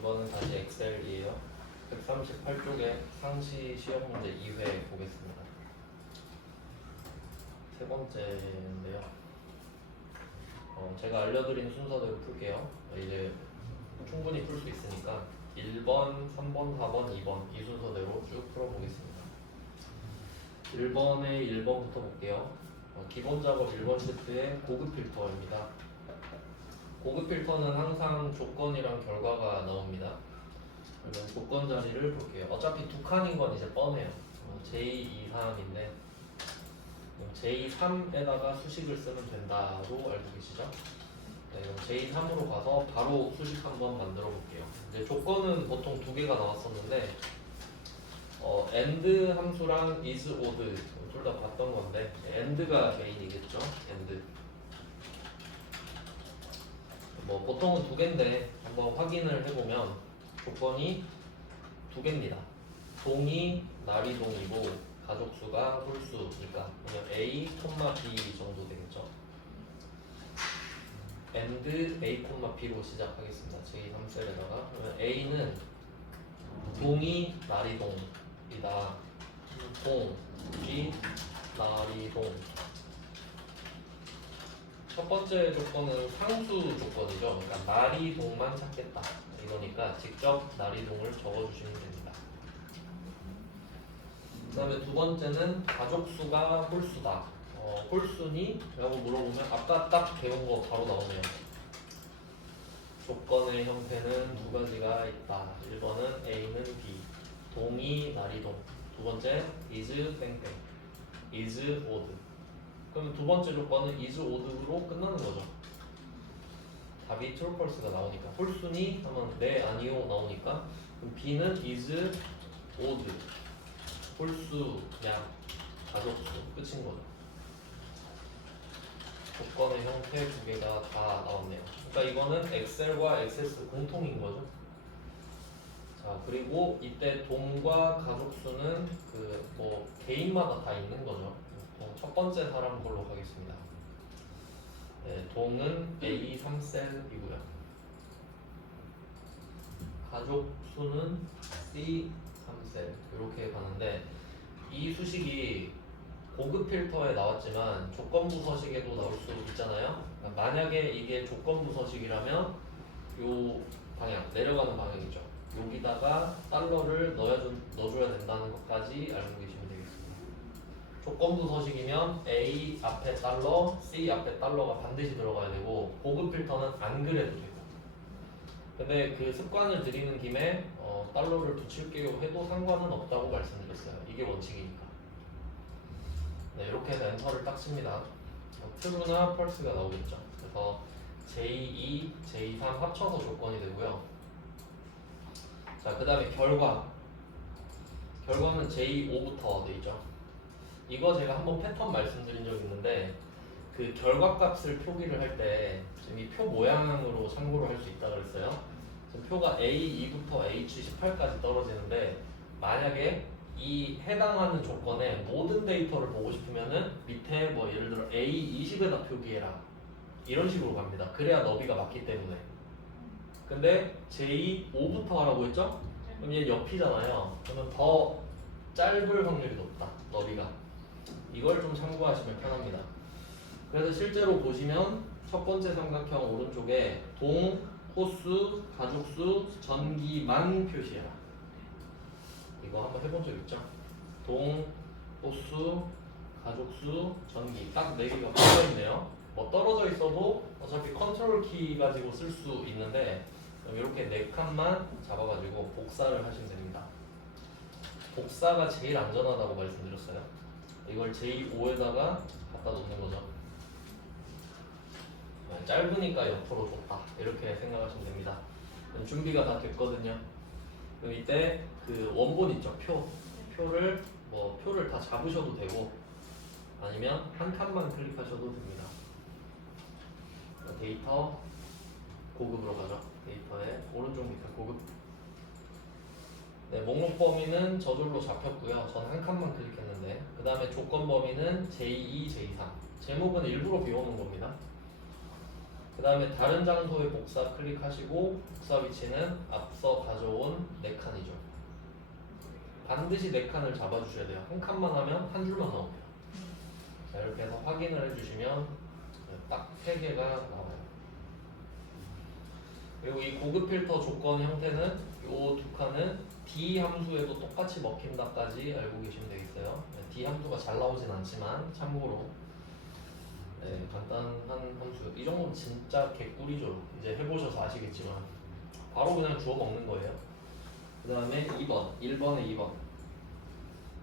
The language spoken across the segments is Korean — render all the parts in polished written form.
이번은 다시 엑셀이에요. 138쪽에 상시 시험 문제 2회 보겠습니다. 세 번째인데요. 제가 알려드린 순서대로 풀게요. 이제 충분히 풀 수 있으니까 1번, 3번, 4번, 2번 이 순서대로 쭉 풀어보겠습니다. 1번에 1번부터 볼게요. 기본 작업 1번 시트의 고급 필터입니다. 고급 필터는 항상 조건이랑 결과가 나옵니다. 그러면 조건 자리를 볼게요. 어차피 두 칸인 건 이제 뻔해요. J23인데 J3에다가 수식을 쓰면 된다로 알고 계시죠? 네, 그럼 J3으로 가서 바로 수식 한번 만들어 볼게요. 이제 조건은 보통 두 개가 나왔었는데 AND 함수랑 is, odd 둘 다 봤던 건데 AND가 메인이겠죠? AND 뭐 보통은 두 개인데 한번 확인을 해보면 조건이 두 개입니다. 동이 나리동이고 가족수가 홀수니까 그냥 A, B 정도 되겠죠. AND A, B로 시작하겠습니다. 제3셀에다가 그러면 A는 동이 나리동이다. 동, B, 나리동. 첫 번째 조건은 상수 조건이죠. 그러니까 나리동만 찾겠다. 이거니까 직접 나리동을 적어주시면 됩니다. 그 다음에 두 번째는 가족수가 홀수다. 홀수니? 라고 물어보면 아까 딱 배운 거 바로 나오네요. 조건의 형태는 두 가지가 있다. 1번은 A는 B, 동이 나리동. 두 번째 is 땡땡, is odd. 그러면 두 번째 조건은 is odd로 끝나는 거죠. 답이 true, false가 나오니까 홀수니 하면 네, 아니요 나오니까 그럼 B는 is odd, 홀수, 양, 가족수 끝인 거죠. 조건의 형태 두 개가 다 나왔네요. 그러니까 이거는 엑셀과 XS 공통인 거죠. 자, 그리고 이때 동과 가족수는 뭐 개인마다 다 있는 거죠. 첫 번째 사람 걸로 가겠습니다. 네, 동은 A 3셀이고요. 가족 수는 C 3셀 이렇게 가는데 이 수식이 고급 필터에 나왔지만 조건부 서식에도 나올 수 있잖아요. 그러니까 만약에 이게 조건부 서식이라면 요 방향, 내려가는 방향이죠. 여기다가 달러를 넣어줘야 된다는 것까지 알고 계시면 되겠습니다. 조건부 서식이면 A 앞에 달러, C 앞에 달러가 반드시 들어가야 되고 고급 필터는 안 그래도 되고. 근데 그 습관을 들이는 김에 달러를 붙일게요 해도 상관은 없다고 말씀드렸어요. 이게 원칙이니까. 네, 이렇게 해서 엔터를 딱 칩니다. true나 false가 나오겠죠. 그래서 J2, J3 합쳐서 조건이 되고요. 자, 그 다음에 결과는 J5부터 돼 있죠. 이거 제가 한번 패턴 말씀드린 적 있는데 그 결과값을 표기를 할 때 지금 이 표 모양으로 참고를 할 수 있다 그랬어요. 지금 표가 A2부터 H18까지 떨어지는데 만약에 이 해당하는 조건의 모든 데이터를 보고 싶으면은 밑에 뭐 예를 들어 A20에다 표기해라 이런 식으로 갑니다. 그래야 너비가 맞기 때문에. 근데 J5부터 하라고 했죠? 그럼 얘 옆이잖아요. 그러면 더 짧을 확률이 높다. 너비가. 이걸 좀 참고하시면 편합니다. 그래서 실제로 보시면 첫 번째 삼각형 오른쪽에 동, 호수, 가족수, 전기만 표시해라. 이거 한번 해본 적 있죠? 동, 호수, 가족수, 전기 딱 4개가 붙어있네요. 뭐 떨어져 있어도 어차피 컨트롤 키 가지고 쓸 수 있는데 이렇게 4칸만 잡아가지고 복사를 하시면 됩니다. 복사가 제일 안전하다고 말씀드렸어요. 이걸 J5에다가 갖다 놓는 거죠. 짧으니까 옆으로 줬다 이렇게 생각하시면 됩니다. 준비가 다 됐거든요. 그럼 이때 그 원본 있죠, 표를 다 잡으셔도 되고 아니면 한 칸만 클릭하셔도 됩니다. 데이터 고급으로 가죠. 데이터의 오른쪽 밑에 고급. 네, 목록 범위는 저절로 잡혔고요. 전 한 칸만 클릭했는데 그 다음에 조건 범위는 J2, J3. 제목은 일부러 비워놓은 겁니다. 그 다음에 다른 장소의 복사 클릭하시고 복사 위치는 앞서 가져온 4칸이죠. 반드시 4칸을 잡아주셔야 돼요. 한 칸만 하면 한 줄만 나옵니다. 자, 이렇게 해서 확인을 해주시면 딱 3개가 나와요. 그리고 이 고급 필터 조건 형태는 이 2칸은 D 함수에도 똑같이 먹힌다까지 알고 계시면 되겠어요. D 함수가 잘 나오진 않지만 참고로 네, 간단한 함수. 이 정도면 진짜 개꿀이죠. 이제 해보셔서 아시겠지만 바로 그냥 주워 먹는 거예요. 그 다음에 2번, 1번에 2번.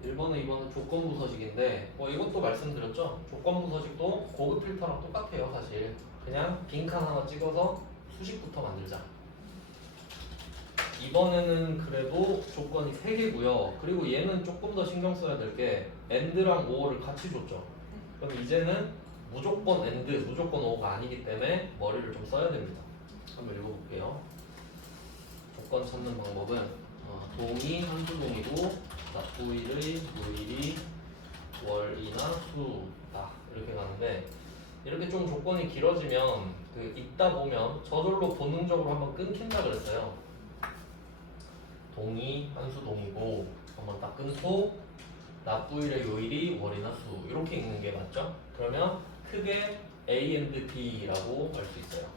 1번에 2번은 조건부 서식인데 뭐 이것도 말씀드렸죠. 조건부 서식도 고급 필터랑 똑같아요. 사실 그냥 빈칸 하나 찍어서 수식부터 만들자. 이번에는 그래도 조건이 3개고요. 그리고 얘는 조금 더 신경 써야 될 게 AND랑 OR을 같이 줬죠. 그럼 이제는 무조건 AND, 무조건 OR가 아니기 때문에 머리를 좀 써야 됩니다. 한번 읽어볼게요. 조건 찾는 방법은 동이 한수동이고 납부일의 요일이 월이나 수다 이렇게 가는데 이렇게 좀 조건이 길어지면 그 있다 보면 저절로 본능적으로 한번 끊긴다 그랬어요. 동이 한수동이고 한번 딱 끊고 납부일의 요일이 월이나 수 이렇게 읽는 게 맞죠? 그러면 크게 A and B라고 할 수 있어요.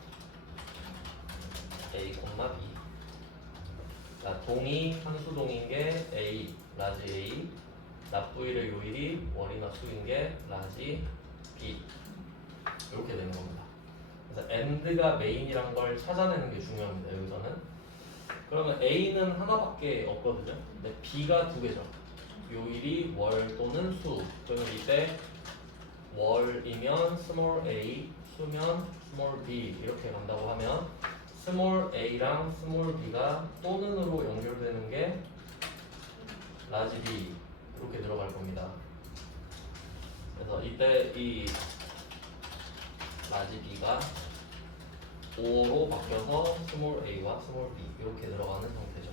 A, B. 자, 동이 한수동인 게 A, 라지 A, 납부일의 요일이 월이나 수인 게 라지 B 이렇게 되는 겁니다. 그래서 AND가 메인이란 걸 찾아내는 게 중요합니다. 여기서는 그러면 A는 하나밖에 없거든요. 근데 B가 2개죠. 요일이 월 또는 수. 그러면 이때 월이면 small a, 수면 small b 이렇게 간다고 하면 small a랑 small b가 또는으로 연결되는 게 large b 이렇게 들어갈 겁니다. 그래서 이때 이 large b가 5로 바뀌어서 small a와 small b 이렇게 들어가는 형태죠.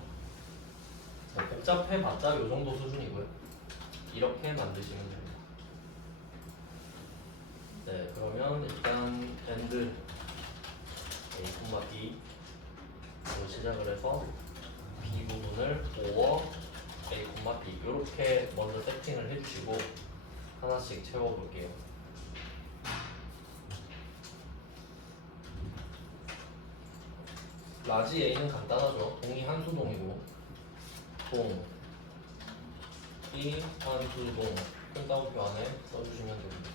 복잡해봤자 이 정도 수준이고요. 이렇게 만드시면 됩니다. 네, 그러면 일단 AND A, B로 시작을 해서 B 부분을 OR A, B 이렇게 먼저 세팅을 해주시고 하나씩 채워볼게요. 라지 A는 간단하죠. 동이 한수동이고 동, 이 한수동 큰 따옴표 안에 써주시면 됩니다.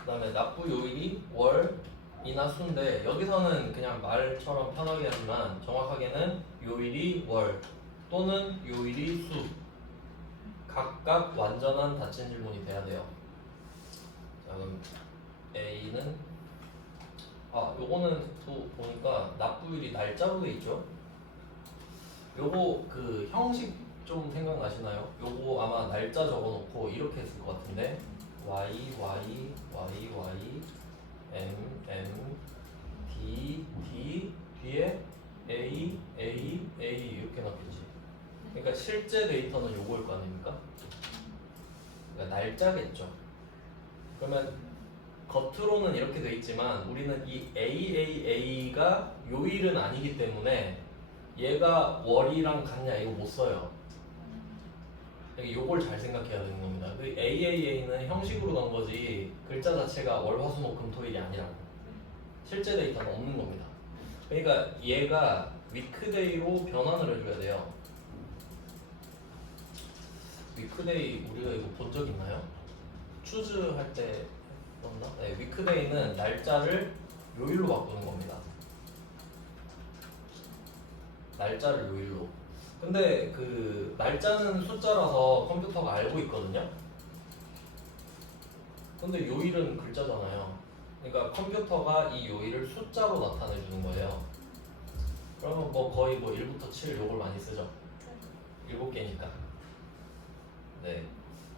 그 다음에 납부 요일이 월이나 수인데 여기서는 그냥 말처럼 편하게 하지만 정확하게는 요일이 월 또는 요일이 수 각각 완전한 닫힌 질문이 돼야 돼요. 자, 그럼 A는 요거는 또 보니까 납부일이 날짜로 돼 있죠. 요거 그 형식 좀 생각나시나요? 요거 아마 날짜 적어놓고 이렇게 했을 것 같은데 Y, M, D, 뒤에 A 이렇게 나왔겠지. 그러니까 실제 데이터는 요거일 거 아닙니까? 그러니까 날짜겠죠. 그러면 겉으로는 이렇게 돼 있지만 우리는 이 AAA가 요일은 아니기 때문에 얘가 월이랑 같냐 이거 못 써요. 요걸 잘 생각해야 되는 겁니다. 그 AAA는 형식으로 넣은 거지 글자 자체가 월, 화, 수, 목, 금, 토일이 아니라고. 실제 데이터는 없는 겁니다. 그러니까 얘가 위크데이로 변환을 해줘야 돼요. 위크데이 우리가 이거 본 적 있나요? 추즈 할 때 했었나? 네, 위크데이는 날짜를 요일로 바꾸는 겁니다. 날짜를 요일로. 근데 그 날짜는 숫자라서 컴퓨터가 알고 있거든요. 근데 요일은 글자잖아요. 그러니까 컴퓨터가 이 요일을 숫자로 나타내 주는 거예요. 그러면 뭐 거의 뭐 1부터 7 요걸 많이 쓰죠. 7개니까. 네.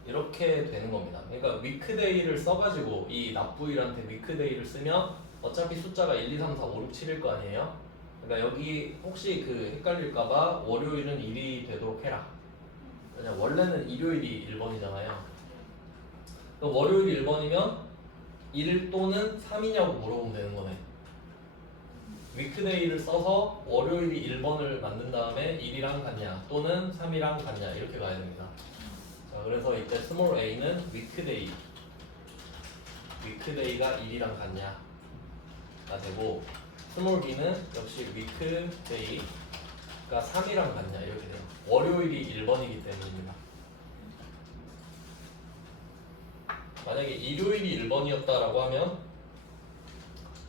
이렇게 되는 겁니다. 그러니까 위크데이를 써가지고 이 납부일한테 위크데이를 쓰면 어차피 숫자가 1, 2, 3, 4, 5, 6, 7일 거 아니에요? 그러니까 여기 혹시 그 헷갈릴까봐 월요일은 1이 되도록 해라. 왜냐 원래는 일요일이 1번이잖아요. 월요일이 1번이면 1 또는 3이냐고 물어보면 되는 거네. 위크데이를 써서 월요일이 1번을 만든 다음에 1이랑 같냐 또는 3이랑 같냐 이렇게 가야 됩니다. 자, 그래서 이때 스몰 a는 위크데이, 위크데이가 1이랑 같냐가 되고, 스몰 b는 역시 위크데이가 3이랑 같냐 이렇게 돼요. 월요일이 1번이기 때문입니다. 만약에 일요일이 1번이었다라고 하면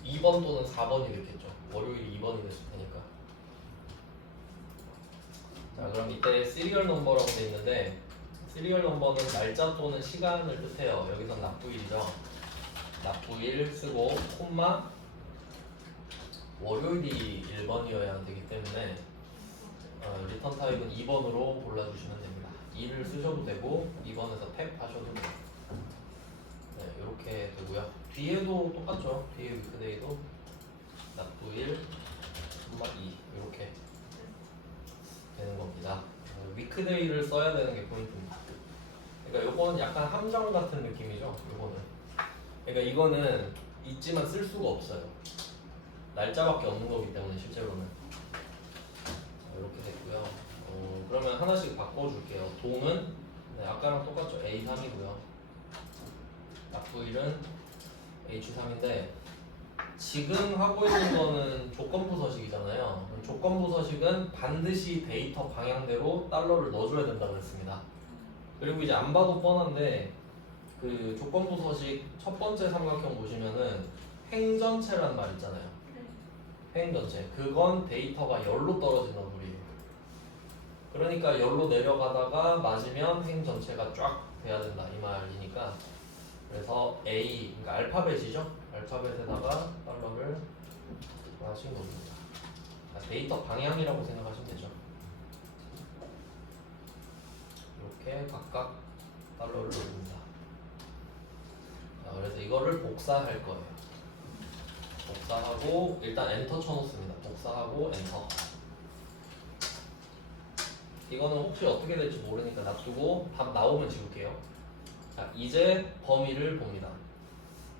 2번 또는 4번이 됐겠죠. 월요일이 2번이 됐을 테니까. 자, 그럼 이때 시리얼 넘버라고 돼 있는데, 시리얼 넘버는 날짜 또는 시간을 뜻해요. 여기선 납부일이죠. 납부일 쓰고 콤마 월요일이 1번이어야 되기 때문에 리턴 타입은 2번으로 골라주시면 됩니다. 2를 쓰셔도 되고 2번에서 탭 하셔도 돼요. 네, 이렇게 되고요. 뒤에도 똑같죠. 뒤에 위크데이도 납부일 콤마 2 이렇게 되는 겁니다. 위크데이를 써야 되는 게 포인트입니다. 그러니까 요건 약간 함정 같은 느낌이죠. 요거는. 그러니까 이거는 있지만 쓸 수가 없어요. 날짜밖에 없는 거기 때문에 실제로는. 자, 이렇게 됐고요. 그러면 하나씩 바꿔줄게요. 돈은 네, 아까랑 똑같죠. A3이고요. 납부일은 H3인데 지금 하고 있는 거는 조건부 서식이잖아요. 조건부 서식은 반드시 데이터 방향대로 달러를 넣어줘야 된다고 했습니다. 그리고 이제 안 봐도 뻔한데 그 조건부 서식 첫 번째 삼각형 보시면은 행전체라는 말 있잖아요. 행전체. 그건 데이터가 열로 떨어진다는 소리예요. 그러니까 열로 내려가다가 맞으면 행전체가 쫙 돼야 된다 이 말이니까. 그래서 A, 그러니까 알파벳이죠. 알파벳에다가 달러를 하신 겁니다. 데이터 방향이라고 생각하시면 되죠. 이렇게 각각 달러를 넣습니다. 그래서 이거를 복사할 거예요. 복사하고 일단 엔터 쳐놓습니다. 복사하고 엔터. 이거는 혹시 어떻게 될지 모르니까 놔두고 답 나오면 지울게요. 자, 이제 범위를 봅니다.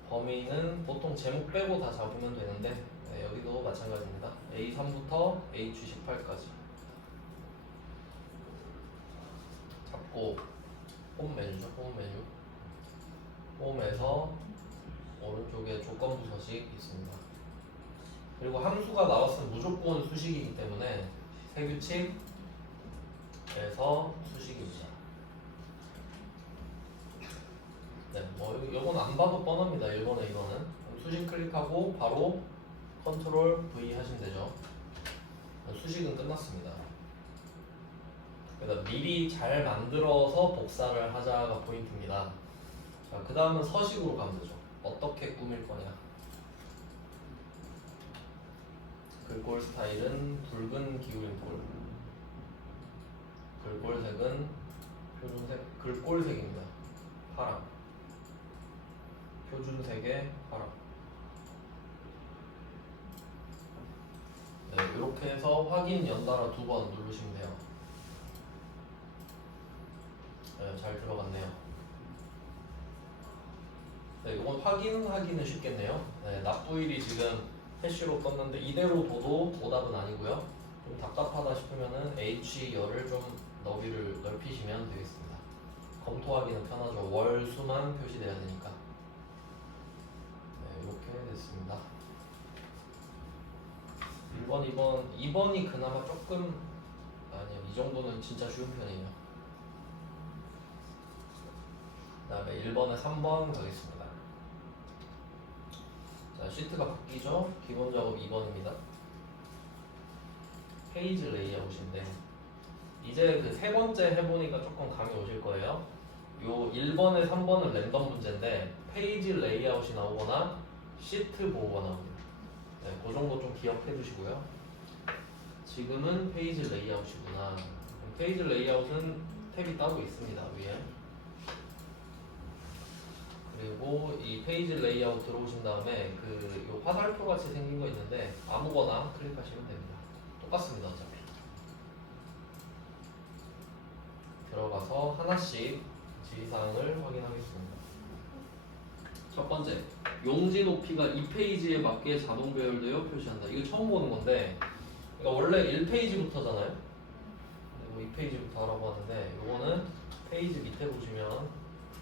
범위는 보통 제목 빼고 다 잡으면 되는데 네, 여기도 마찬가지입니다. A3부터 H18까지 잡고 홈 메뉴죠. 홈 메뉴. 홈에서 오른쪽에 조건부 서식 있습니다. 그리고 함수가 나왔으면 무조건 수식이기 때문에 세규칙에서 수식입니다. 네, 뭐 이건 안 봐도 뻔합니다. 1번에 이거는 수식 클릭하고 바로 컨트롤 V 하시면 되죠. 수식은 끝났습니다. 그래서 미리 잘 만들어서 복사를 하자가 포인트입니다. 자, 그 다음은 서식으로 가면 되죠. 어떻게 꾸밀 거냐. 글꼴 스타일은 붉은 기울인 꼴. 글꼴색은 표준색, 글꼴색입니다. 파랑. 표준색의 파랑. 네, 이렇게 해서 확인 연달아 2번 누르시면 돼요. 네, 잘 들어갔네요. 네, 이건 확인하기는 쉽겠네요. 네, 납부일이 지금 해시로 떴는데 이대로 둬도 오답은 아니고요. 좀 답답하다 싶으면은 H 열을 좀 너비를 넓히시면 되겠습니다. 검토하기는 편하죠. 월 수만 표시돼야 되니까. 네, 이렇게 됐습니다. 1번, 2번, 2번이 그나마 조금 아니요, 이 정도는 진짜 쉬운 편이에요. 그 다음에 1번에 3번 가겠습니다. 자, 시트가 바뀌죠. 기본 작업 2번입니다. 페이지 레이아웃인데 이제 그 세 번째 해보니까 조금 감이 오실 거예요. 요 1번에 3번은 랜덤 문제인데 페이지 레이아웃이 나오거나 시트 보호가 나옵니다. 네, 그 정도 좀 기억해 두시고요. 지금은 페이지 레이아웃이구나. 페이지 레이아웃은 탭이 따로 있습니다. 위에. 그리고 이 페이지 레이아웃 들어오신 다음에 요 화살표 같이 생긴 거 있는데 아무거나 클릭하시면 됩니다. 똑같습니다. 어차피. 들어가서 하나씩 지리사항을 확인하겠습니다. 첫 번째, 용지 높이가 2페이지에 맞게 자동 배열되어 표시한다. 이거 처음 보는 건데, 그러니까 원래 1페이지부터잖아요. 그리고 2페이지부터 하라고 하는데 이거는 페이지 밑에 보시면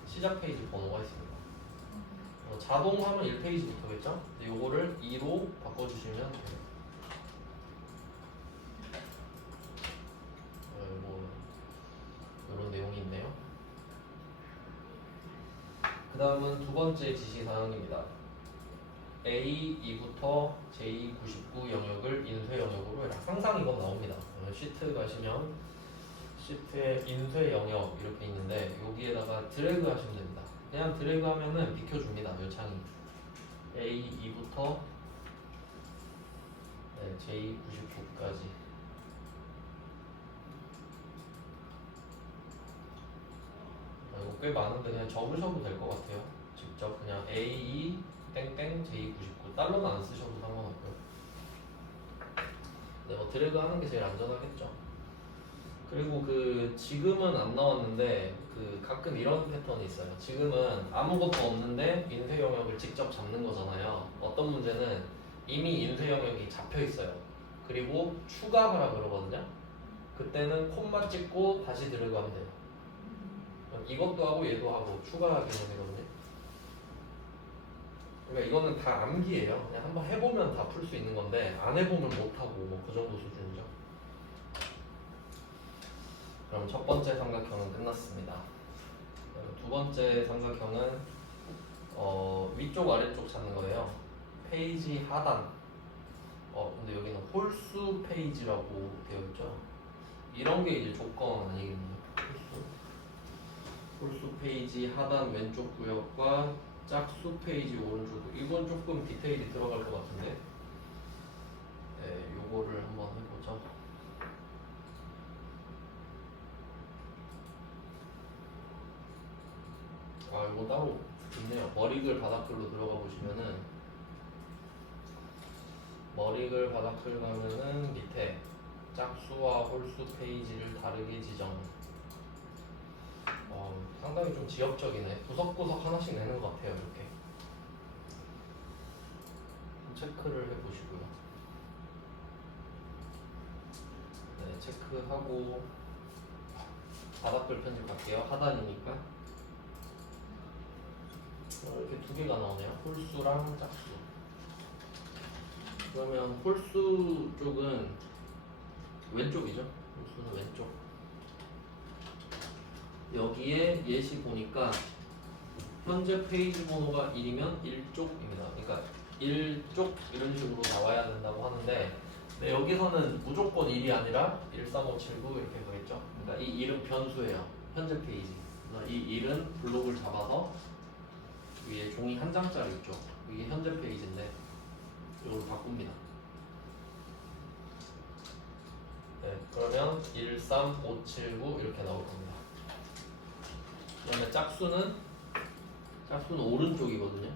시작 페이지 번호가 있습니다. 자동하면 1페이지부터겠죠? 근데 요거를 2로 바꿔주시면 돼요. 뭐 이런 내용이 있네요. 그 다음은 두 번째 지시사항입니다. A2부터 J99 영역을 인쇄 영역으로 해라. 항상 이건 나옵니다. 시트 가시면 시트에 인쇄 영역 이렇게 있는데 여기에다가 드래그 하시면 됩니다. 그냥 드래그 하면은 비켜줍니다. 요 창이 A2부터 J99까지. 이거 꽤 많은데 그냥 적으셔도 될 것 같아요. 직접 그냥 A2 땡땡 J99 달러는 안 쓰셔도 상관없고요. 네, 뭐 드래그 하는 게 제일 안전하겠죠. 그리고 그 지금은 안 나왔는데 그 가끔 이런 패턴이 있어요. 지금은 아무것도 없는데 인쇄 영역을 직접 잡는 거잖아요. 어떤 문제는 이미 인쇄 영역이 잡혀 있어요. 그리고 추가하라 그러거든요. 그때는 콤마 찍고 다시 들어가면 돼요. 이것도 하고 얘도 하고 추가 개념이거든요. 그러니까 이거는 다 암기예요. 그냥 한번 해보면 다 풀 수 있는 건데 안 해보면 못하고 뭐 그 정도 수준이죠. 그럼 첫 번째 삼각형은 끝났습니다. 두 번째 삼각형은 위쪽 아래쪽 찾는 거예요. 페이지 하단. 근데 여기는 홀수 페이지라고 되어 있죠. 이런 게 이제 조건 아니겠네요. 홀수 페이지 하단 왼쪽 구역과 짝수 페이지 오른쪽. 이건 조금 디테일이 들어갈 것 같은데. 네, 요거를 한번 해보죠. 이거 따로 있네요. 머리글 바닥글로 들어가 보시면은 머리글 바닥글 가면은 밑에 짝수와 홀수 페이지를 다르게 지정. 상당히 좀 지역적이네. 구석구석 하나씩 내는 것 같아요. 이렇게 체크를 해보시고요. 네, 체크하고 바닥글 편집할게요. 하단이니까. 이렇게 두 개가 나오네요. 홀수랑 짝수. 그러면 홀수 쪽은 왼쪽이죠. 홀수는 왼쪽. 여기에 예시 보니까 현재 페이지 번호가 1이면 1쪽입니다. 그러니까 1쪽 이런 식으로 나와야 된다고 하는데 네, 여기서는 무조건 1이 아니라 13579 이렇게 가겠죠. 그러니까 이 1은 변수예요. 현재 페이지. 이 1은 블록을 잡아서 위에 종이 한 장짜리 있죠. 이게 현재 페이지인데 이걸 바꿉니다. 네, 그러면 13579 이렇게 나올 겁니다. 그다음에 짝수는 오른쪽이거든요.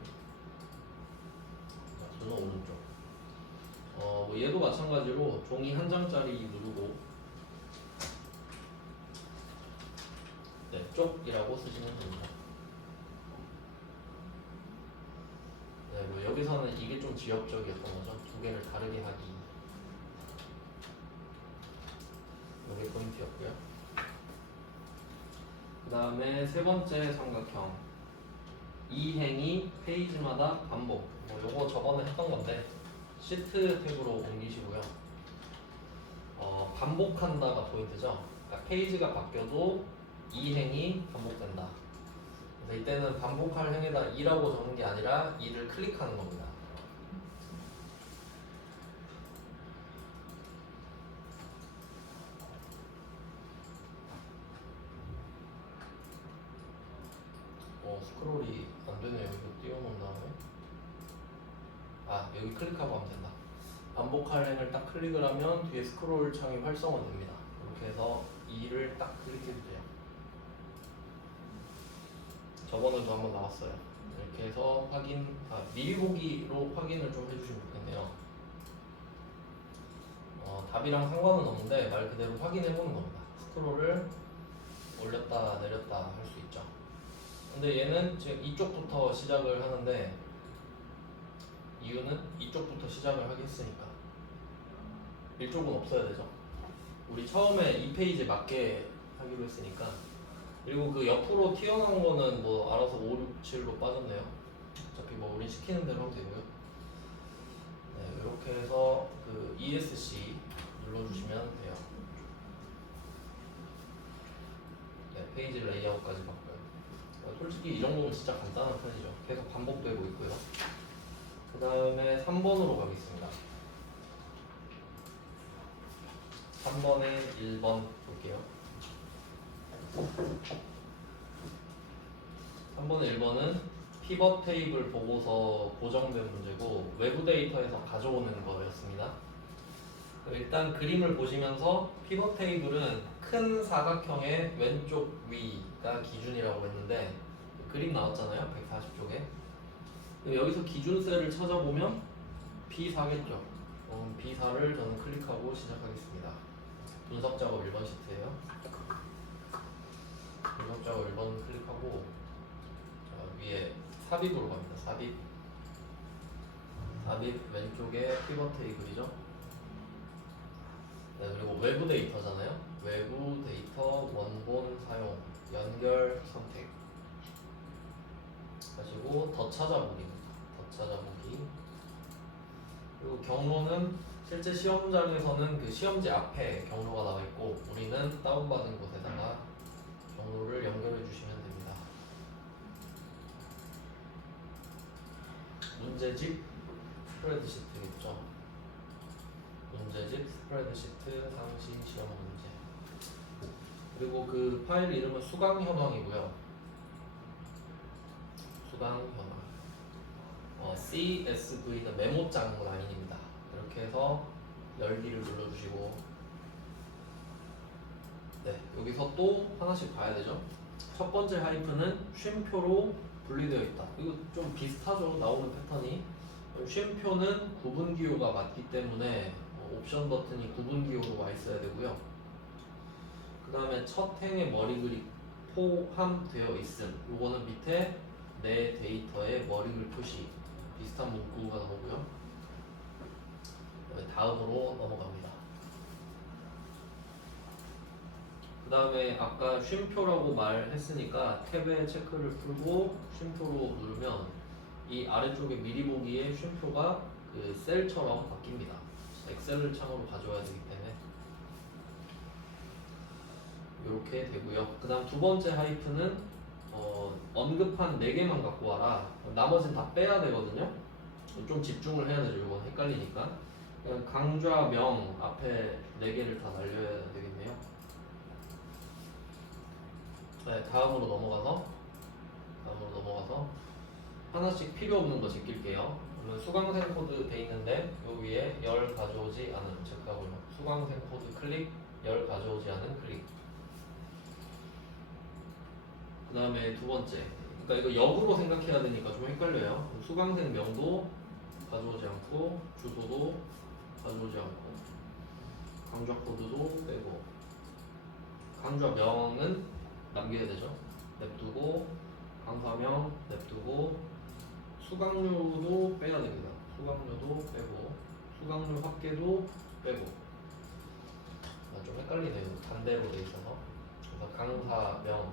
짝수는 오른쪽. 뭐 얘도 마찬가지로 종이 한 장짜리 누르고 네, 쪽이라고 쓰시면 됩니다. 네, 뭐 여기서는 이게 좀 지역적이었던 거죠. 두 개를 다르게 하기. 이게 포인트였고요. 그 다음에 세 번째 삼각형. 이 행이 페이지마다 반복. 뭐 요거 저번에 했던 건데 시트 탭으로 옮기시고요. 반복한다가 포인트죠. 그러니까 페이지가 바뀌어도 이 행이 반복된다. 그래서 이때는 반복할 행에다 2라고 적는 게 아니라 2를 클릭하는 겁니다. 스크롤이 안 되네요. 이거 띄워놓은 다음에. 여기 클릭하고 하면 된다. 반복할 행을 딱 클릭을 하면 뒤에 스크롤 창이 활성화됩니다. 이렇게 해서 2를 딱 클릭해주세요. 저번에도 한번 나왔어요. 이렇게 해서 미리 보기로 확인을 좀 해주시면 좋겠네요. 답이랑 상관은 없는데 말 그대로 확인해보는 겁니다. 스크롤을 올렸다 내렸다 할 수 있죠. 근데 얘는 지금 이쪽부터 시작을 하는데 이유는 이쪽부터 시작을 하겠으니까 이쪽은 없어야 되죠. 우리 처음에 2페이지 맞게 하기로 했으니까. 그리고 그 옆으로 튀어나온 거는 뭐 알아서 5, 6, 7로 빠졌네요. 어차피 뭐 우린 시키는 대로 하면 되고요. 네, 이렇게 해서 그 ESC 눌러주시면 돼요. 네, 페이지 레이아웃까지 바꿔요. 솔직히 이 정도면 진짜 간단한 편이죠. 계속 반복되고 있고요. 그 다음에 3번으로 가겠습니다. 3번에 1번 볼게요. 3번에 1번은 피벗 테이블 보고서 고정된 문제고 외부 데이터에서 가져오는 거였습니다. 일단 그림을 보시면서 피벗 테이블은 큰 사각형의 왼쪽 위가 기준이라고 했는데 그림 나왔잖아요. 140쪽에. 여기서 기준셀을 찾아보면 B4겠죠. B4를 저는 클릭하고 시작하겠습니다. 분석 작업 1번 시트예요. 분석 작업 1번 클릭하고 자, 위에 삽입으로 갑니다. 삽입 왼쪽에 피벗 테이블이죠. 네, 그리고 외부 데이터잖아요. 외부 데이터 원본 사용 연결 선택 하시고 더 찾아보기입니다. 더 찾아보기. 그리고 경로는 실제 시험장에서는 그 시험지 앞에 경로가 나와 있고 우리는 다운받은 곳에다가 경로를 연결해 주시면 됩니다. 문제집 스프레드시트겠죠. 문제집 스프레드시트 상시 시험 문제. 그리고 그 파일 이름은 수강현황이고요. 수강현황. CSV는 메모장 라인입니다. 이렇게 해서 열기를 눌러주시고 네, 여기서 또 하나씩 봐야 되죠. 첫 번째 하이프는 쉼표로 분리되어 있다. 이거 좀 비슷하죠. 나오는 패턴이. 쉼표는 구분 기호가 맞기 때문에 옵션 버튼이 구분 기호로 와 있어야 되고요. 그 다음에 첫 행의 머리 그립 포함되어 있음. 요거는 밑에 내 데이터의 머리 그립 표시 비슷한 문구가 나오고요. 다음으로 넘어갑니다. 그 다음에 아까 쉼표라고 말했으니까 탭에 체크를 풀고 쉼표로 누르면 이 아래쪽에 미리 보기에 쉼표가 그 셀처럼 바뀝니다. 엑셀을 창으로 가져와야 되기 때문에 이렇게 되고요. 그 다음 두 번째 하이프는 언급한 4개만 갖고 와라. 나머지는 다 빼야 되거든요. 좀 집중을 해야 되죠. 이건 헷갈리니까. 그냥 강좌 명 앞에 4개를 다 날려야 되겠네요. 네, 다음으로 넘어가서 하나씩 필요 없는 거 제낄게요. 그러면 수강생 코드 돼 있는데 요 위에 열 가져오지 않은 체크하고요. 수강생 코드 클릭, 열 가져오지 않은 클릭. 그 다음에 두 번째. 그러니까 이거 역으로 생각해야 되니까 좀 헷갈려요. 수강생 명도 가져오지 않고 주소도 가져오지 않고 강좌 코드도 빼고 강좌 명은 남겨야 되죠. 냅두고 강사명 냅두고 수강료도 빼야 됩니다. 수강료도 빼고 수강료 합계도 빼고 좀 헷갈리네요. 반대로 돼 있어서. 그래서 강사명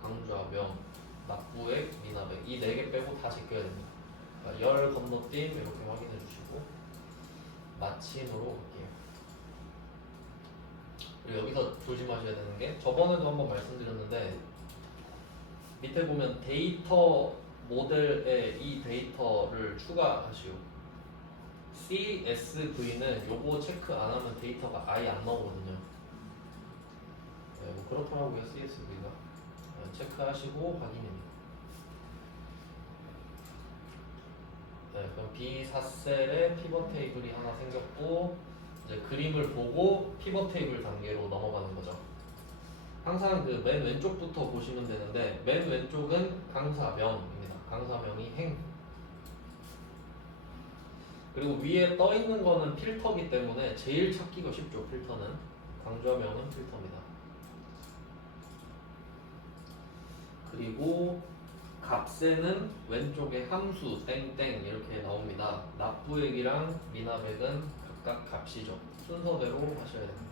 강좌명 납부액 미납액 이 4개 빼고 다 제껴야 됩니다. 그러니까 열 건너뛰임 이렇게 확인해 주시고 마침으로 갈게요. 그리고 여기서 조심하셔야 되는 게 저번에도 한번 말씀드렸는데 밑에 보면 데이터 모델에 이 데이터를 추가하시오. CSV는 요거 체크 안 하면 데이터가 아예 안 나오거든요. 네, 뭐 그렇더라고요. CSV가 체크하시고 확인입니다. 네, 그럼 B4셀에 피벗 테이블이 하나 생겼고 이제 그림을 보고 피벗 테이블 단계로 넘어가는 거죠. 항상 그 맨 왼쪽부터 보시면 되는데 맨 왼쪽은 강사명입니다. 강사명이 행. 그리고 위에 떠 있는 거는 필터기 때문에 제일 찾기가 쉽죠. 필터는 강좌명은 필터입니다. 그리고 값에는 왼쪽에 함수 땡땡 이렇게 나옵니다. 납부액이랑 미납액은 각각 값이죠. 순서대로 하셔야 됩니다.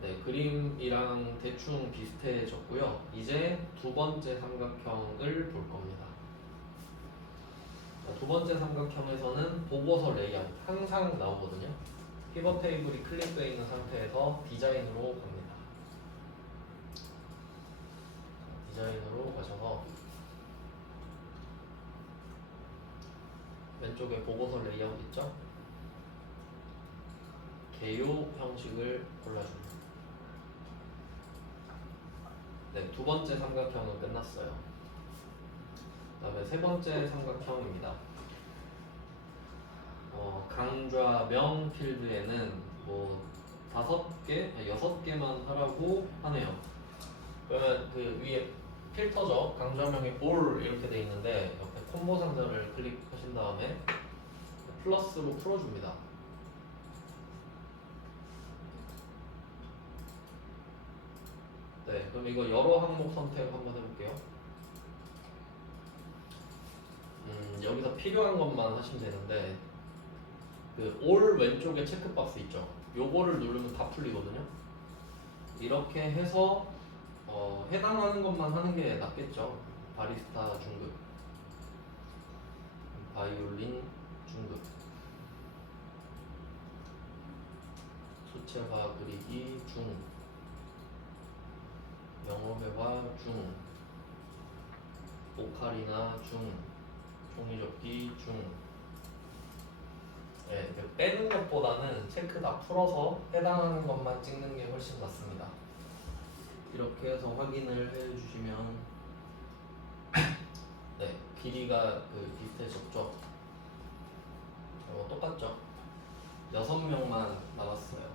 네, 그림이랑 대충 비슷해졌고요. 이제 두 번째 삼각형을 볼 겁니다. 두 번째 삼각형에서는 보고서 레이아웃 항상 나오거든요. 피벗 테이블이 클릭되어 있는 상태에서 디자인으로 갑니다. 디자인으로 가셔서 왼쪽에 보고서 레이아웃 있죠? 개요 형식을 골라줍니다. 네, 두 번째 삼각형은 끝났어요. 그 다음에 세 번째 삼각형입니다. 강좌명 필드에는 뭐 5개, 6개만 하라고 하네요. 그러면 그 위에 필터죠. 강좌명이 all 이렇게 돼 있는데 옆에 콤보 상자를 클릭하신 다음에 플러스로 풀어줍니다. 네, 그럼 이거 여러 항목 선택 한번 해볼게요. 여기서 필요한 것만 하시면 되는데 그 all 왼쪽에 체크박스 있죠. 요거를 누르면 다 풀리거든요. 이렇게 해서 해당하는 것만 하는 게 낫겠죠. 바리스타 중급, 바이올린 중급, 수채화 그리기 중, 영어회화 중, 오카리나 중, 종이접기 중. 네, 빼는 것보다는 체크 다 풀어서 해당하는 것만 찍는 게 훨씬 낫습니다. 이렇게 해서 확인을 해주시면 네, 길이가 비슷해졌죠? 똑같죠? 6명만 남았어요.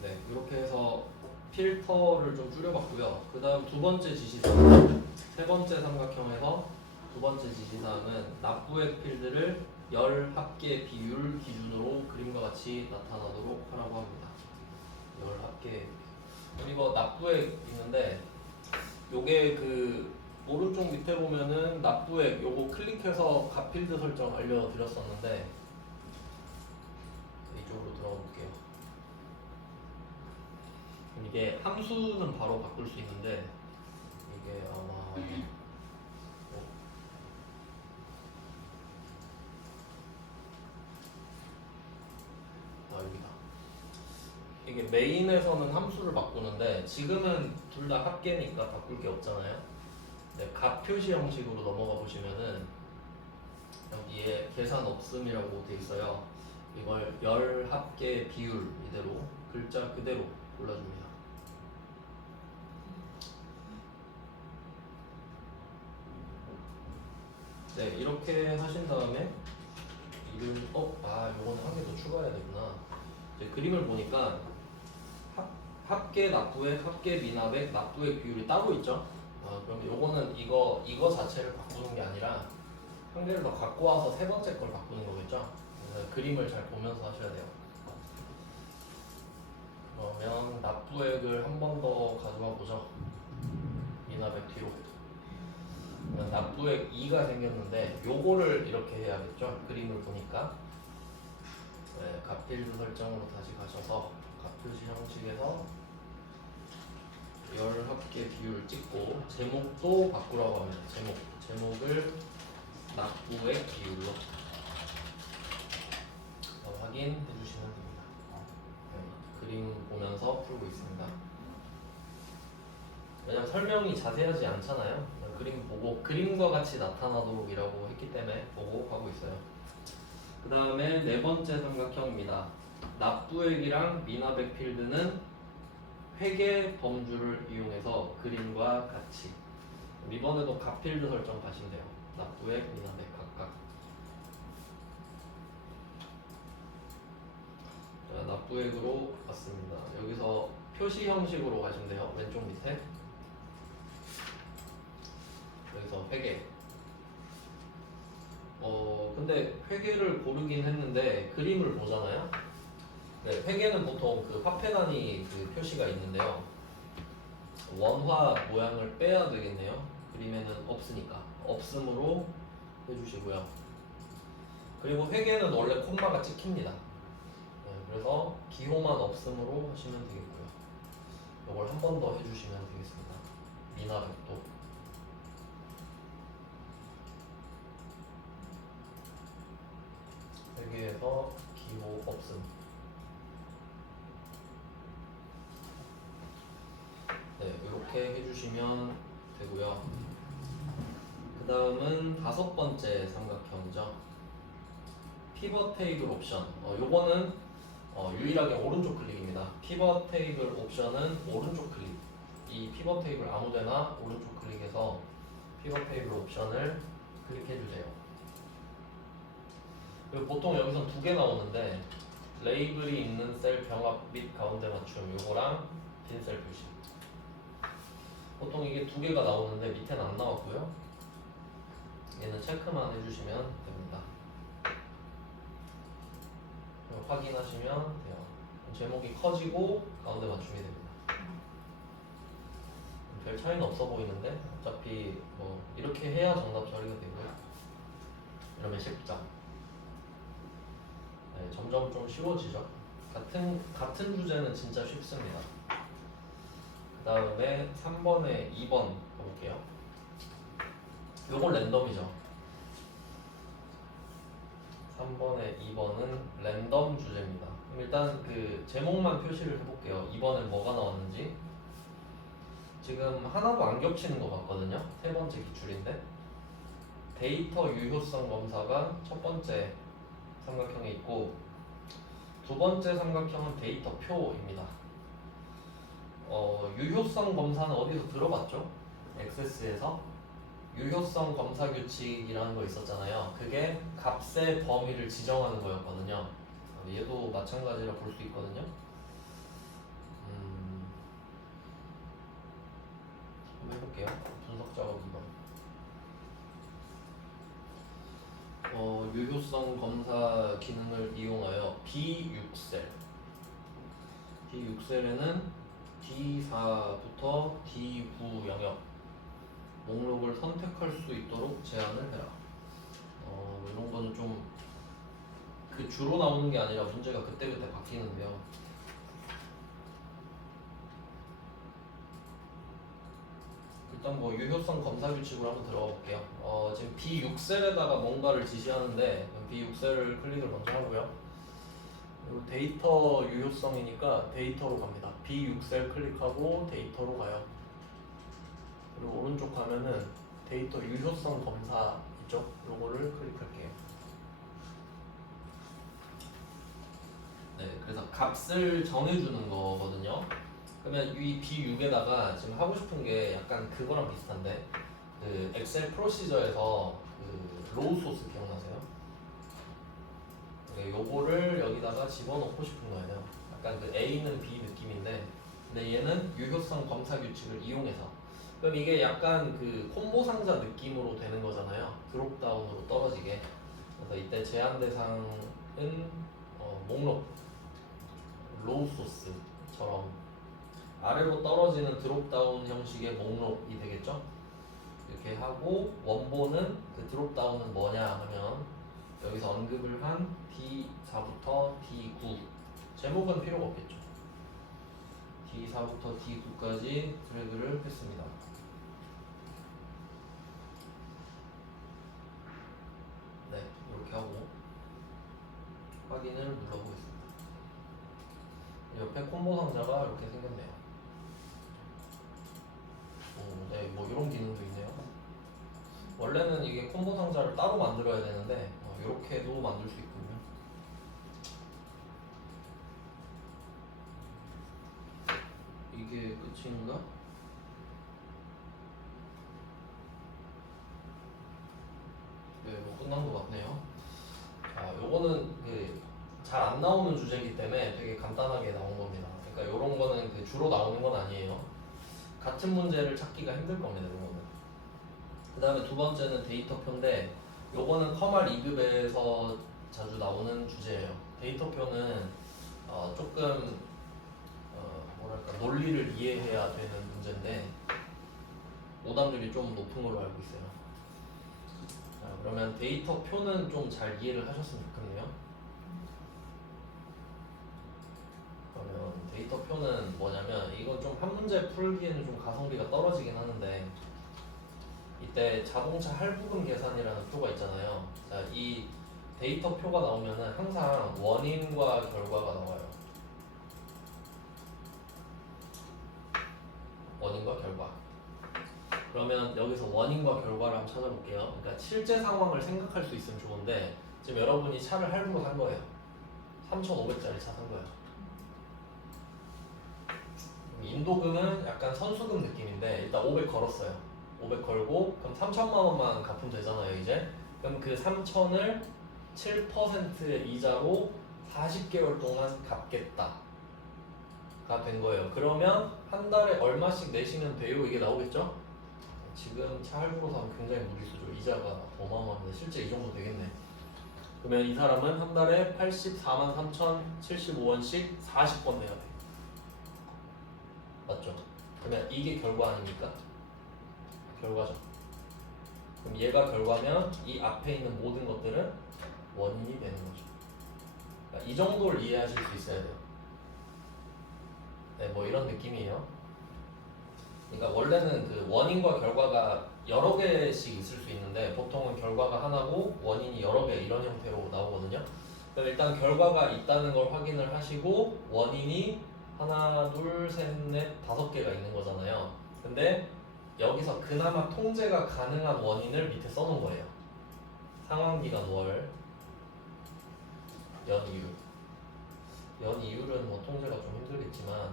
네, 이렇게 해서 필터를 좀 줄여봤고요. 그 다음 두 번째 지시사항, 세 번째 삼각형에서 두 번째 지시사항은 납부액 필드를 열 합계 비율 기준으로 그림과 같이 나타나도록 하라고 합니다. 열 합계. 이거 납부액 있는데 요게 그 오른쪽 밑에 보면은 납부액 요거 클릭해서 값 필드 설정 알려드렸었는데 이쪽으로 들어가 볼게요. 이게 함수는 바로 바꿀 수 있는데 이게 아마 여기다. 이게 메인에서는 함수를 바꾸는데 지금은 둘 다 합계니까 바꿀 게 없잖아요. 네, 값 표시 형식으로 넘어가 보시면은 여기에 계산 없음이라고 돼 있어요. 이걸 열 합계 비율 이대로 글자 그대로 골라줍니다. 네, 이렇게 하신 다음에 이걸 요거는 한 개 더 추가해야 되구나. 이제 그림을 보니까 합계 납부액, 합계 미납액, 납부액 비율이 따로 있죠. 그럼 요거는 이거 자체를 바꾸는 게 아니라 한 개를 더 갖고 와서 세 번째 걸 바꾸는 거겠죠. 그래서 그림을 잘 보면서 하셔야 돼요. 그러면 납부액을 한 번 더 가져와 보죠. 미납액 뒤로. 납부액 2가 생겼는데 요거를 이렇게 해야겠죠. 그림을 보니까 네, 값필드 설정으로 다시 가셔서 값표시 형식에서 열 합계 비율 찍고 제목도 바꾸라고 합니다. 제목을 납부액 비율로 확인해 주시면 됩니다. 네, 그림 보면서 풀고 있습니다. 왜냐면 설명이 자세하지 않잖아요. 그림 보고 그림과 같이 나타나도록 이라고 했기 때문에 보고 하고 있어요. 그 다음에 네 번째 삼각형입니다. 납부액이랑 미납액 필드는 회계 범주를 이용해서 그림과 같이. 이번에도 값 필드 설정 가시면 돼요. 납부액, 미납액 각각. 자, 납부액으로 갔습니다. 여기서 표시 형식으로 가시면 돼요. 왼쪽 밑에. 여기서 회계. 근데 회계를 고르긴 했는데 그림을 보잖아요. 네, 회계는 보통 그 화폐 단위 그 표시가 있는데요. 원화 모양을 빼야 되겠네요. 그림에는 없으니까 없음으로 해주시고요. 그리고 회계는 원래 콤마가 찍힙니다. 네, 그래서 기호만 없음으로 하시면 되겠고요. 이걸 한 번 더 해주시면 되겠습니다. 미나백도. 회계에서 기호 없음. 네, 이렇게 해주시면 되고요. 그 다음은 다섯 번째 삼각형이죠. 피벗 테이블 옵션. 요거는 유일하게 오른쪽 클릭입니다. 피벗 테이블 옵션은 오른쪽 클릭. 이 피벗 테이블 아무데나 오른쪽 클릭해서 피벗 테이블 옵션을 클릭해 주세요. 그리고 보통 여기서 두 개 나오는데 레이블이 있는 셀 병합 및 가운데 맞춤 요거랑 빈 셀 표시. 보통 이게 두 개가 나오는데 밑에는 안 나왔고요. 얘는 체크만 해주시면 됩니다. 확인하시면 돼요. 제목이 커지고 가운데 맞춤이 됩니다. 별 차이는 없어 보이는데 어차피 뭐 이렇게 해야 정답 처리가 되고요. 이러면 10점. 네, 점점 좀 쉬워지죠. 같은 주제는 진짜 쉽습니다. 그 다음에 3번에 2번 가볼게요. 요건 랜덤이죠. 3번에 2번은 랜덤 주제입니다. 그럼 일단 그 제목만 표시를 해볼게요. 2번에 뭐가 나왔는지. 지금 하나도 안 겹치는 것 같거든요. 세 번째 기출인데 데이터 유효성 검사가 첫 번째 삼각형에 있고 두 번째 삼각형은 데이터 표입니다. 유효성 검사는 어디서 들어봤죠? 액세스에서 유효성 검사 규칙이라는 거 있었잖아요. 그게 값의 범위를 지정하는 거였거든요. 얘도 마찬가지라 볼 수 있거든요. 한번 해볼게요. 분석 작업 2번. 유효성 검사 기능을 이용하여 B6셀 B6셀에는 D4부터 D9 영역 목록을 선택할 수 있도록 제한을 해라. 이런 거는 좀 그 주로 나오는 게 아니라 문제가 그때그때 바뀌는데요. 일단 뭐 유효성 검사 규칙으로 한번 들어가 볼게요. 지금 B6셀에다가 뭔가를 지시하는데 B6셀을 클릭을 먼저 하고요. 그리고 데이터 유효성이니까 데이터로 갑니다. B6셀 클릭하고 데이터로 가요. 그리고 오른쪽 가면은 데이터 유효성 검사 있죠? 요거를 클릭할게요. 네, 그래서 값을 정해주는 거거든요. 그러면 이 B6에다가 지금 하고 싶은 게 약간 그거랑 비슷한데 그 엑셀 프로시저에서 그 로우 소스 기억나세요? 네, 요거를 여기다가 집어넣고 싶은 거예요. 약간 그 A는 B 느낌인데 근데 얘는 유효성 검사 규칙을 이용해서 그럼 이게 약간 그 콤보 상자 느낌으로 되는 거잖아요. 드롭다운으로 떨어지게. 그래서 이때 제한 대상은 목록 로우 소스처럼 아래로 떨어지는 드롭다운 형식의 목록이 되겠죠? 이렇게 하고 원본은 그 드롭다운은 뭐냐 하면 여기서 언급을 한 D4부터 D9 제목은 필요가 없겠죠. D4부터 D9까지 드래그를 했습니다. 네, 이렇게 하고 확인을 눌러보겠습니다. 옆에 콤보 상자가 이렇게 생겼네요. 네, 뭐 이런 기능도 있네요. 원래는 이게 콤보 상자를 따로 만들어야 되는데 이렇게도 만들 수 있군요. 이게 끝인가? 네, 뭐 끝난 것 같네요. 자, 요거는 그 잘 안 나오는 주제이기 때문에 되게 간단하게 나온 겁니다. 그러니까 이런 거는 그 주로 나오는 건 아니에요. 같은 문제를 찾기가 힘들 겁니다. 이거는. 그 다음에 두 번째는 데이터표인데 요거는 커말 2급에서 자주 나오는 주제예요. 데이터표는 조금 뭐랄까 논리를 이해해야 되는 문제인데 오답률이 좀 높은 걸로 알고 있어요. 자, 그러면 데이터 표는 좀 잘 이해를 하셨으면 좋겠네요. 그러면 데이터 표는 뭐냐면 이건 좀 한 문제 풀기에는 좀 가성비가 떨어지긴 하는데 이때 자동차 할부금 계산이라는 표가 있잖아요. 자, 이 데이터 표가 나오면은 항상 원인과 결과가 나와요. 원인과 결과. 그러면 여기서 원인과 결과를 한번 찾아볼게요. 그러니까 실제 상황을 생각할 수 있으면 좋은데 지금 여러분이 차를 할부로 산 거예요. 3,500짜리 차 산 거예요. 인도금은 약간 선수금 느낌인데 일단 500 걸었어요. 500 걸고 그럼 3천만 원만 갚으면 되잖아요 이제. 그럼 그 3천을 7%의 이자로 40개월 동안 갚겠다 가 된 거예요. 그러면 한 달에 얼마씩 내시면 돼요? 이게 나오겠죠? 지금 차 할부로 사면 굉장히 무리수죠. 이자가 어마어마합니다. 실제 이 정도 되겠네. 그러면 이 사람은 한 달에 84만 3,075원씩 40번 내야 돼. 맞죠? 그러면 이게 결과 아닙니까? 결과죠. 그럼 얘가 결과면 이 앞에 있는 모든 것들은 원인이 되는 거죠. 그러니까 이 정도를 이해하실 수 있어야 돼요. 네, 뭐 이런 느낌이에요. 그러니까 원래는 그 원인과 결과가 여러 개씩 있을 수 있는데 보통은 결과가 하나고 원인이 여러 개 이런 형태로 나오거든요. 그럼 일단 결과가 있다는 걸 확인을 하시고 원인이 하나, 둘, 셋, 넷, 5개가 있는 거잖아요. 근데 여기서 그나마 통제가 가능한 원인을 밑에 써놓은 거예요. 상환기간 월, 연이율. 연이율은 뭐 통제가 좀 힘들겠지만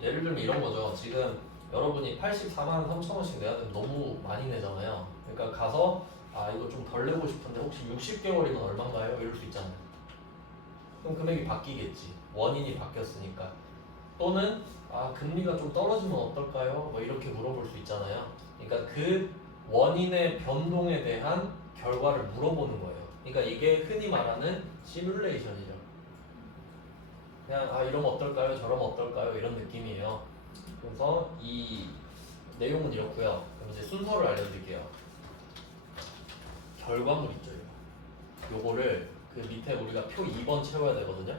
예를 들면 이런 거죠. 지금 여러분이 84만 3천 원씩 내야 되면 너무 많이 내잖아요. 그러니까 가서 아 이거 좀 덜 내고 싶은데 혹시 60개월이면 얼마인가요? 이럴 수 있잖아요. 그럼 금액이 바뀌겠지. 원인이 바뀌었으니까. 또는 아 금리가 좀 떨어지면 어떨까요? 뭐 이렇게 물어볼 수 있잖아요. 그러니까 그 원인의 변동에 대한 결과를 물어보는 거예요. 그러니까 이게 흔히 말하는 시뮬레이션이죠. 그냥 아 이러면 어떨까요? 저러면 어떨까요? 이런 느낌이에요. 그래서 이 내용은 이렇고요. 그럼 이제 순서를 알려드릴게요. 결과물 있죠. 이거. 요거를 그 밑에 우리가 표 2번 채워야 되거든요.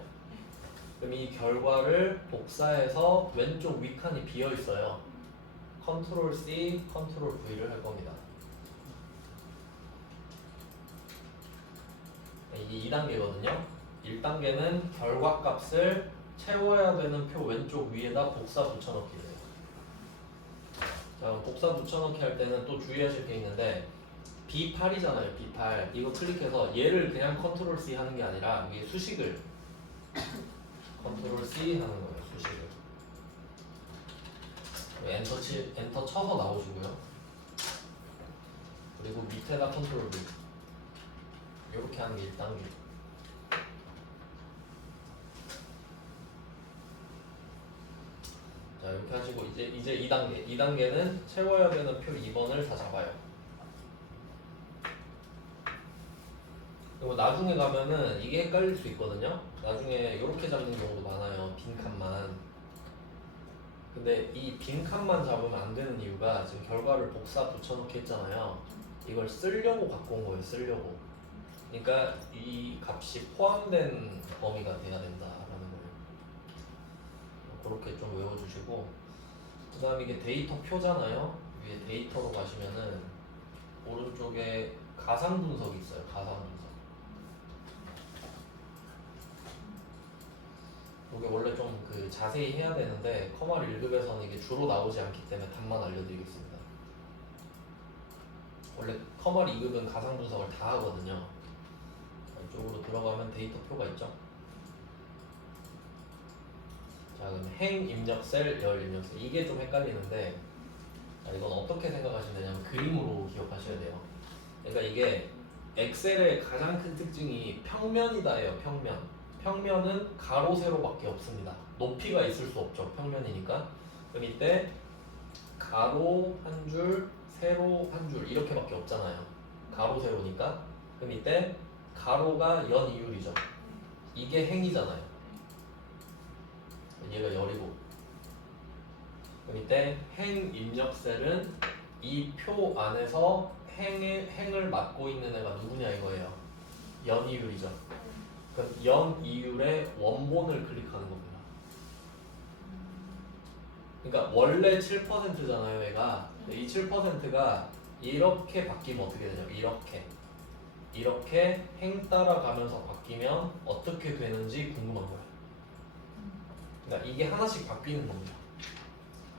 그럼 이 결과를 복사해서 왼쪽 윗칸이 비어 있어요. 컨트롤 C, 컨트롤 V를 할 겁니다. 이게 2단계거든요. 1단계는 결과값을 채워야 되는 표 왼쪽 위에다 복사 붙여넣기예요. 자, 복사 붙여넣기 할 때는 또 주의하실 게 있는데 B8이잖아요. B8 이거 클릭해서 얘를 그냥 컨트롤 C 하는 게 아니라 이게 수식을 컨트롤 C 하는 거예요. 수식을 엔터 쳐서 나오시고요. 그리고 밑에다 컨트롤 V 이렇게 하는 게 1단계. 자 이렇게 하시고 이제 2단계 2단계는 채워야 되는 표 2번을 다 잡아요. 그리고 나중에 가면은 이게 헷갈릴 수 있거든요. 나중에 이렇게 잡는 경우도 많아요. 빈칸만. 근데 이 빈칸만 잡으면 안 되는 이유가 지금 결과를 복사 붙여넣기 했잖아요. 이걸 쓰려고 갖고 온 거예요. 쓰려고. 그러니까 이 값이 포함된 범위가 돼야 된다라는 거예요. 그렇게 좀 외워주시고 그 다음에 이게 데이터 표잖아요. 위에 데이터로 가시면은 오른쪽에 가상 분석이 있어요. 가상 분석. 이게 원래 좀 그 자세히 해야 되는데 커말 1급에서는 이게 주로 나오지 않기 때문에 답만 알려드리겠습니다. 원래 커말 2급은 가상 분석을 다 하거든요. 이쪽으로 들어가면 데이터 표가 있죠. 자 그럼 행 입력셀, 열 입력셀 이게 좀 헷갈리는데 자, 이건 어떻게 생각하시면 되냐면 그림으로 기억하셔야 돼요. 그러니까 이게 엑셀의 가장 큰 특징이 평면이다예요. 평면은 가로 세로밖에 없습니다. 높이가 있을 수 없죠. 평면이니까. 그럼 이때 가로 한 줄, 세로 한 줄 이렇게밖에 없잖아요. 가로 세로니까. 그럼 이때 가로가 연 이율이죠. 이게 행이잖아요. 얘가 열이고. 그럼 이때 행 입력셀은 이 표 안에서 행을 맡고 있는 애가 누구냐 이거예요. 연이율이죠. 그럼 연이율의 원본을 클릭하는 겁니다. 그러니까 원래 7%잖아요, 얘가. 이 7%가 이렇게 바뀌면 어떻게 되냐면 이렇게 행 따라가면서 바뀌면 어떻게 되는지 궁금한 거예요. 그러니까 이게 하나씩 바뀌는 겁니다.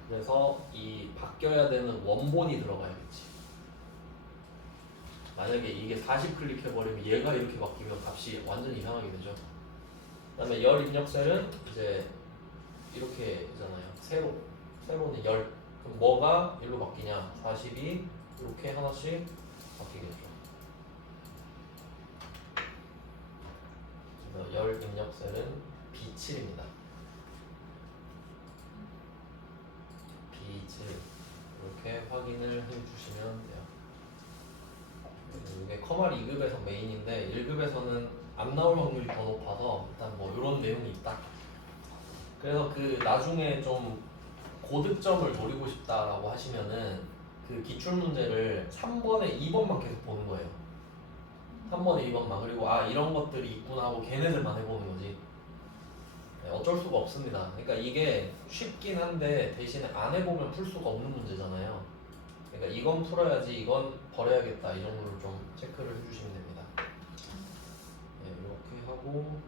그래서 이 바뀌어야 되는 원본이 들어가야겠지. 만약에 이게 40 클릭해버리면 얘가 이렇게 바뀌면 값이 완전 이상하게 되죠. 그 다음에 열 입력셀은 이제 이렇게잖아요. 세로는 열. 그럼 뭐가 일로 바뀌냐? 40이 이렇게 하나씩 바뀌겠죠. 그래서 열 입력셀은 B7입니다. B7 이렇게 확인을 해주시면 돼요. 이게 커말 2급에서 메인인데 1급에서는 안 나올 확률이 더 높아서 일단 뭐 이런 내용이 있다. 그래서 그 나중에 좀 고득점을 노리고 싶다라고 하시면은 그 기출문제를 3번에 2번만 계속 보는 거예요. 3번에 2번만. 그리고 아 이런 것들이 있구나 하고 걔네들만 해보는 거지. 네, 어쩔 수가 없습니다. 그러니까 이게 쉽긴 한데 대신에 안 해보면 풀 수가 없는 문제잖아요. 그러니까 이건 풀어야지 이건 버려야겠다 이 정도로 좀 체크를 해주시면 됩니다. 네, 이렇게 하고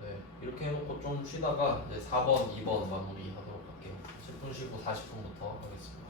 네, 이렇게 해놓고 좀 쉬다가 이제 4번, 2번 마무리하도록 할게요. 10분 쉬고 40분부터 하겠습니다.